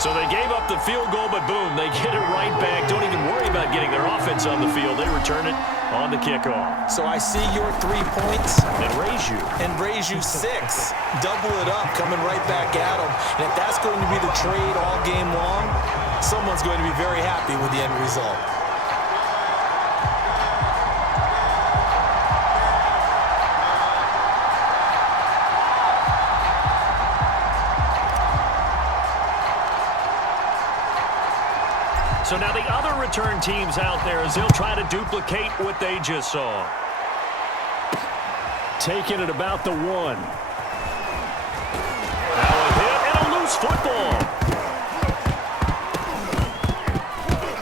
So they gave up the field goal, but boom, they get it right back. Don't even worry about getting their offense on the field. They return it on the kickoff. So I see your 3 points. And raise you 6. Double it up, coming right back at them. And if that's going to be the trade all game long, someone's going to be very happy with the end result. So now the other return teams out there as they'll try to duplicate what they just saw. Taking it about the 1. Now a hit and a loose football.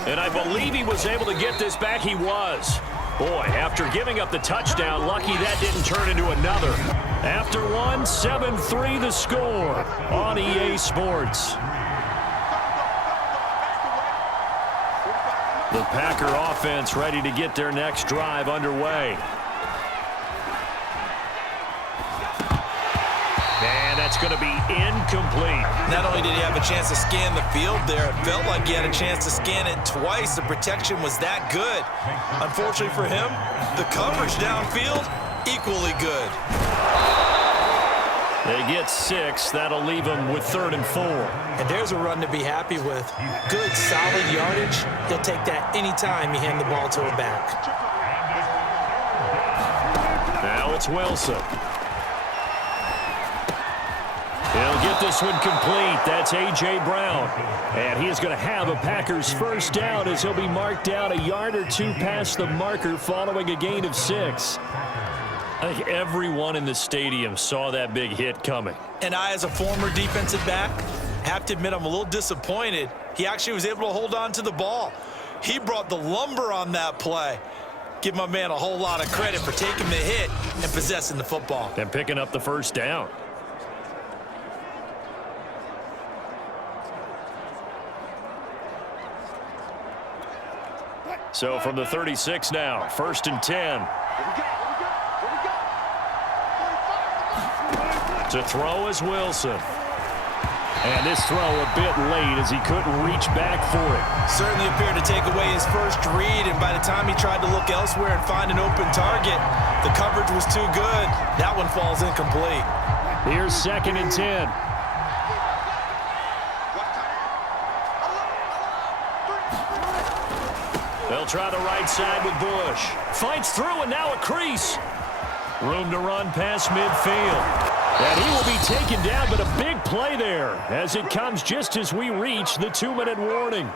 And I believe he was able to get this back. He was. Boy, after giving up the touchdown, lucky that didn't turn into another. After one, 7-3 the score on EA Sports. The Packer offense ready to get their next drive underway. And that's going to be incomplete. Not only did he have a chance to scan the field there, it felt like he had a chance to scan it twice. The protection was that good. Unfortunately for him, the coverage downfield, equally good. They get 6. That'll leave them with 3rd and 4. And there's a run to be happy with. Good, solid yardage. He'll take that anytime you hand the ball to a back. Now it's Wilson. He'll get this one complete. That's A.J. Brown. And he is going to have a Packers first down as he'll be marked down a yard or 2 past the marker following a gain of 6. I think everyone in the stadium saw that big hit coming. And I, as a former defensive back, have to admit I'm a little disappointed. He actually was able to hold on to the ball. He brought the lumber on that play. Give my man a whole lot of credit for taking the hit and possessing the football. And picking up the first down. So from the 36 now, 1st and 10. To throw is Wilson. And this throw a bit late as he couldn't reach back for it. Certainly appeared to take away his first read, and by the time he tried to look elsewhere and find an open target, the coverage was too good. That one falls incomplete. Here's 2nd and 10. They'll try the right side with Bush. Fights through and now a crease. Room to run past midfield. And he will be taken down, but a big play there as it comes just as we reach the 2-minute warning.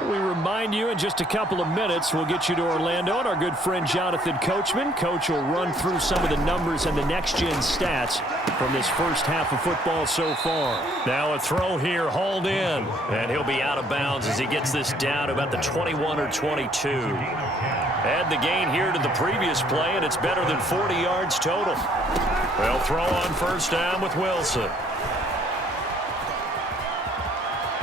We remind you in just a couple of minutes, we'll get you to Orlando and our good friend Jonathan Coachman. Coach will run through some of the numbers and the next-gen stats from this first half of football so far. Now a throw here, hauled in, and he'll be out of bounds as he gets this down to about the 21 or 22. Add the gain here to the previous play, and it's better than 40 yards total. They'll throw on first down with Wilson.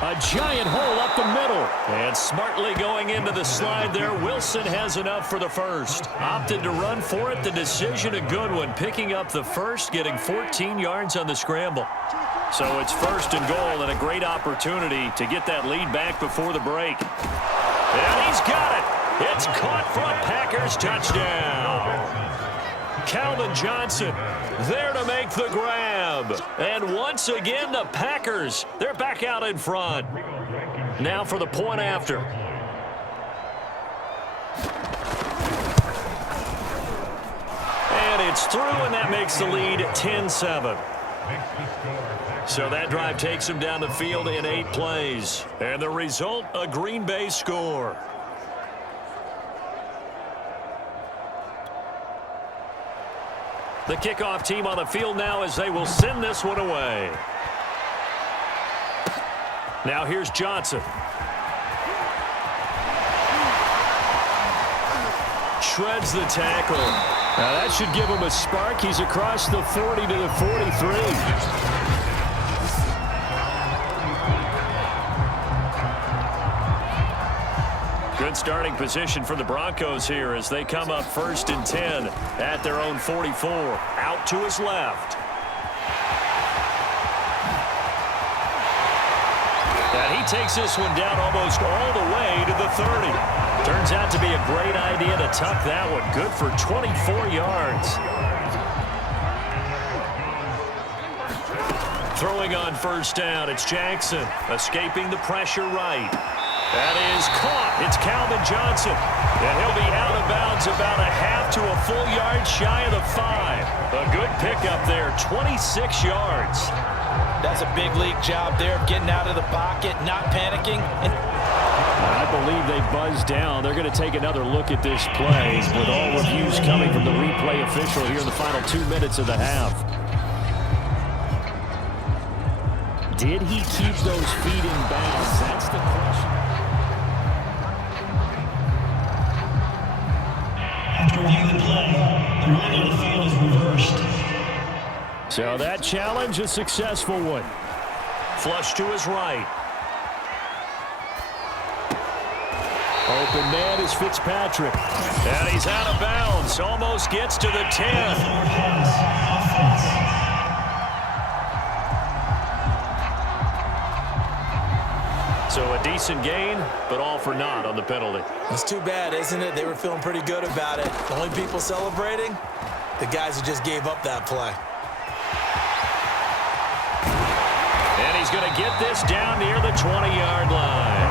A giant hole up the middle. And smartly going into the slide there, Wilson has enough for the first. Opted to run for it. The decision a good one. Picking up the first, getting 14 yards on the scramble. So it's 1st and goal and a great opportunity to get that lead back before the break. And he's got it. It's caught for a Packers touchdown. Calvin Johnson there to make the grab. And once again, the Packers, they're back out in front. Now for the point after. And it's through, and that makes the lead 10-7. So that drive takes him down the field in 8 plays. And the result, a Green Bay score. The kickoff team on the field now as they will send this one away. Now here's Johnson. Shreds the tackle. Now that should give him a spark. He's across the 40 to the 43. Good starting position for the Broncos here as they come up 1st and 10 at their own 44. Out to his left. And he takes this one down almost all the way to the 30. Turns out to be a great idea to tuck that one. Good for 24 yards. Throwing on first down, it's Jackson. Escaping the pressure right. That is caught. It's Calvin Johnson. And he'll be out of bounds about a half to a full yard shy of the 5. A good pickup there, 26 yards. That's a big league job there of getting out of the pocket, not panicking. I believe they buzzed down. They're going to take another look at this play with all reviews coming from the replay official here in the final 2 minutes of the half. Did he keep those feet in bounds? That's the question. After reviewing the play, the ruling on the field is reversed. So that challenge, a successful one. Flush to his right. Open man is Fitzpatrick. And he's out of bounds. Almost gets to the 10. So a decent gain, but all for naught on the penalty. It's too bad, isn't it? They were feeling pretty good about it. The only people celebrating, the guys who just gave up that play. And he's going to get this down near the 20-yard line.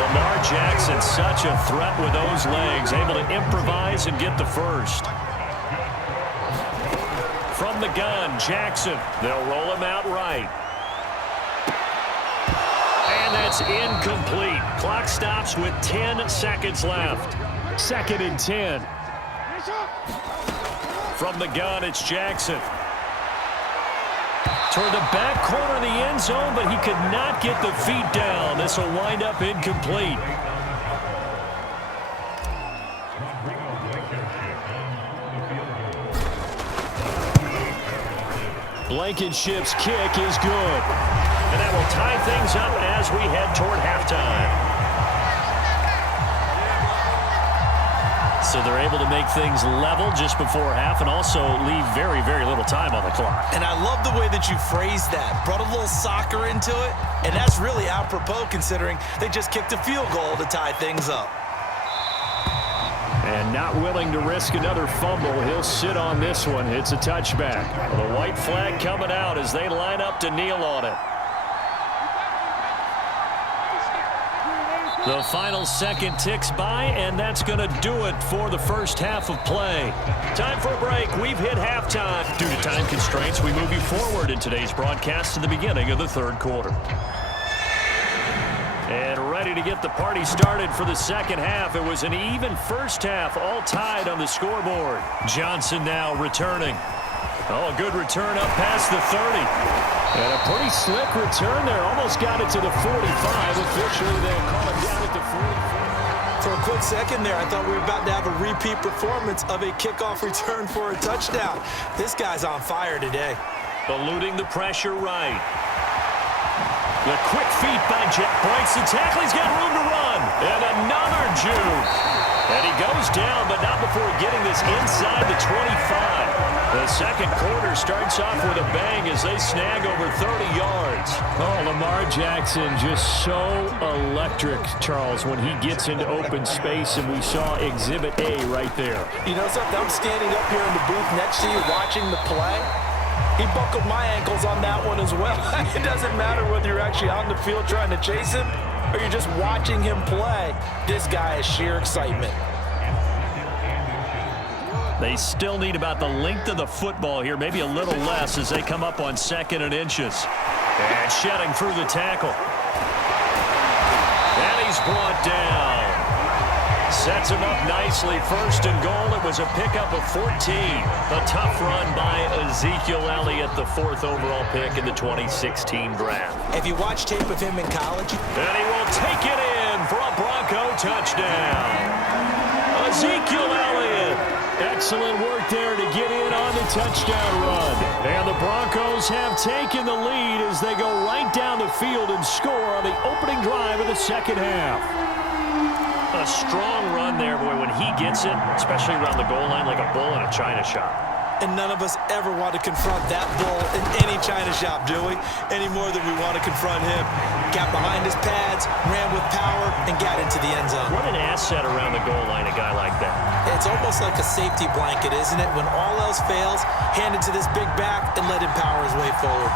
Lamar Jackson, such a threat with those legs, able to improvise and get the first. From the gun, Jackson. They'll roll him out right. And that's incomplete. Clock stops with 10 seconds left. 2nd and 10. From the gun, it's Jackson. Toward the back corner of the end zone, but he could not get the feet down. This will wind up incomplete. Blankenship's kick is good. And that will tie things up as we head toward halftime. So they're able to make things level just before half and also leave very, very little time on the clock. And I love the way that you phrased that. Brought a little soccer into it, and that's really apropos considering they just kicked a field goal to tie things up. And not willing to risk another fumble, he'll sit on this one. It's a touchback. The white flag coming out as they line up to kneel on it. The final second ticks by, and that's going to do it for the first half of play. Time for a break. We've hit halftime. Due to time constraints, we move you forward in today's broadcast to the beginning of the third quarter. And ready to get the party started for the second half. It was an even first half, all tied on the scoreboard. Johnson now returning. Oh, a good return up past the 30. And a pretty slick return there. Almost got it to the 45. Officially, they'll call it down at the 44. For a quick second there, I thought we were about to have a repeat performance of a kickoff return for a touchdown. This guy's on fire today. Eluding the pressure right. The quick feet by Jet breaks the tackle. He's got room to run. And another juke. And he goes down, but not before getting this inside the 25. The second quarter starts off with a bang as they snag over 30 yards. Oh, Lamar Jackson just so electric, Charles, when he gets into open space, and we saw Exhibit A right there. You know something? I'm standing up here in the booth next to you watching the play. He buckled my ankles on that one as well. It doesn't matter whether you're actually on the field trying to chase him or you're just watching him play. This guy is sheer excitement. They still need about the length of the football here, maybe a little less as they come up on 2nd and inches. And shedding through the tackle. And he's brought down. Sets him up nicely. 1st and goal. It was a pickup of 14. A tough run by Ezekiel Elliott, the 4th overall pick in the 2016 draft. If you watch tape of him in college, and he will take it in for a Bronco touchdown. Ezekiel Elliott. Excellent work there to get in on the touchdown run. And the Broncos have taken the lead as they go right down the field and score on the opening drive of the second half. A strong run there, boy, when he gets it, especially around the goal line like a bull in a china shop. And none of us ever want to confront that bull in any china shop, do we? Any more than we want to confront him. Got behind his pads, ran with power, and got into the end zone. What an asset around the goal line, a guy like that. It's almost like a safety blanket, isn't it? When all else fails, hand it to this big back and let him power his way forward.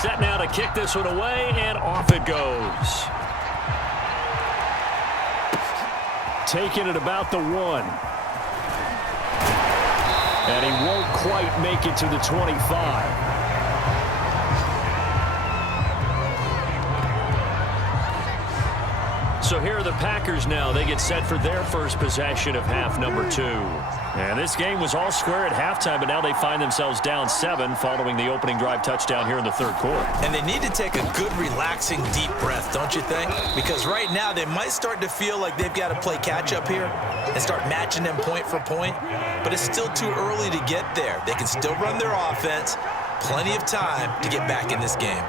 Set now to kick this one away, and off it goes. Taking it about the 1. And he won't quite make it to the 25. So here are the Packers now. They get set for their first possession of half number 2. And this game was all square at halftime, but now they find themselves down 7 following the opening drive touchdown here in the third quarter. And they need to take a good, relaxing, deep breath, don't you think? Because right now they might start to feel like they've got to play catch-up here and start matching them point for point. But it's still too early to get there. They can still run their offense. Plenty of time to get back in this game.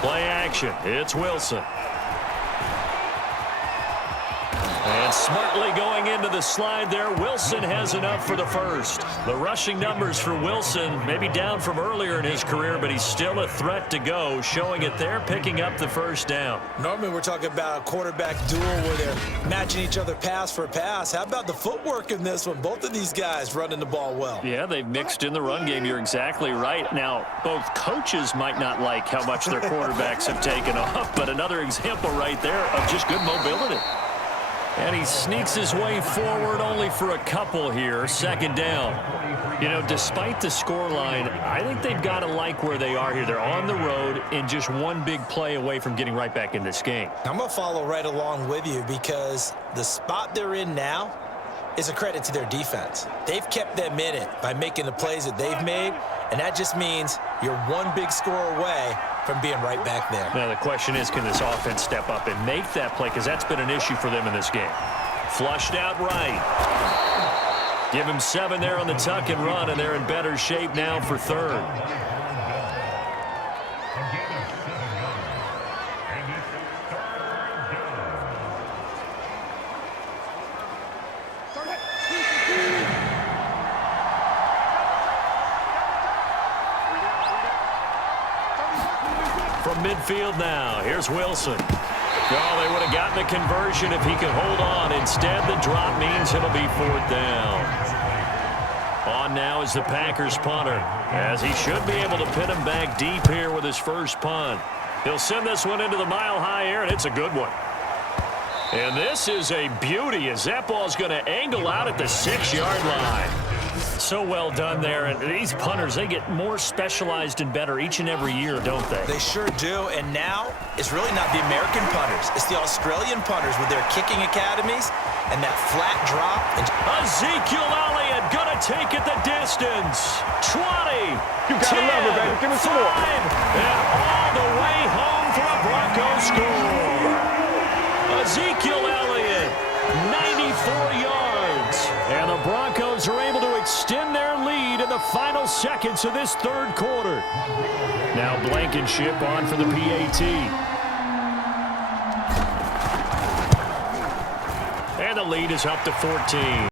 Play action. It's Wilson. And smartly going into the slide there, Wilson has enough for the first. The rushing numbers for Wilson maybe down from earlier in his career, but he's still a threat to go, showing it there, picking up the first down. Normally we're talking about a quarterback duel where they're matching each other pass for pass. How about the footwork in this one? Both of these guys running the ball well. Yeah, they've mixed in the run game. You're exactly right. Now, both coaches might not like how much their quarterbacks have taken off, but another example right there of just good mobility. And he sneaks his way forward only for a couple here. Second down. You know, despite the scoreline, I think they've got to like where they are here. They're on the road and just one big play away from getting right back in this game. I'm going to follow right along with you because the spot they're in now is a credit to their defense. They've kept them in it by making the plays that they've made, and that just means you're one big score away from being right back there. Now, the question is, can this offense step up and make that play? Because that's been an issue for them in this game. Flushed out right. Give him 7 there on the tuck and run, and they're in better shape now for third. From midfield now, here's Wilson. Oh, they would have gotten the conversion if he could hold on. Instead, the drop means it'll be 4th down. On now is the Packers punter, as he should be able to pin him back deep here with his first punt. He'll send this one into the mile-high air, and it's a good one. And this is a beauty as that ball's going to angle out at the 6-yard line. So well done there, and these punters, they get more specialized and better each and every year, don't they? They sure do, and now it's really not the American punters. It's the Australian punters with their kicking academies and that flat drop. Ezekiel Elliott gonna take it the distance. 20, You gotta 10, love it, baby. Give me some more. 5, and all the way home for a Broncos score. Ezekiel Elliott, 94 yards. And the Broncos are able to extend their lead in the final seconds of this third quarter. Now Blankenship on for the PAT. And the lead is up to 14.